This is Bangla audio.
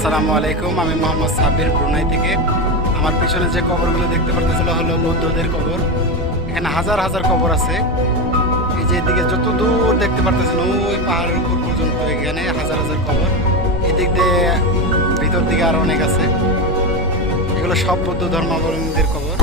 আসসালামু আলাইকুম, আমি মোহাম্মদ সাব্বির ব্রুনাই থেকে। আমার পিছনে যে কবরগুলো দেখতে পারতেছিল হলো বৌদ্ধদের কবর। এখানে হাজার হাজার কবর আছে। এই যে এদিকে যত দূর দেখতে পারতেছেন ওই পাহাড়ের উপর পর্যন্ত এখানে হাজার হাজার কবর। এদিক দিয়ে ভিতর দিকে আরো অনেক আছে। এগুলো সব বৌদ্ধ ধর্মাবলম্বীদের কবর।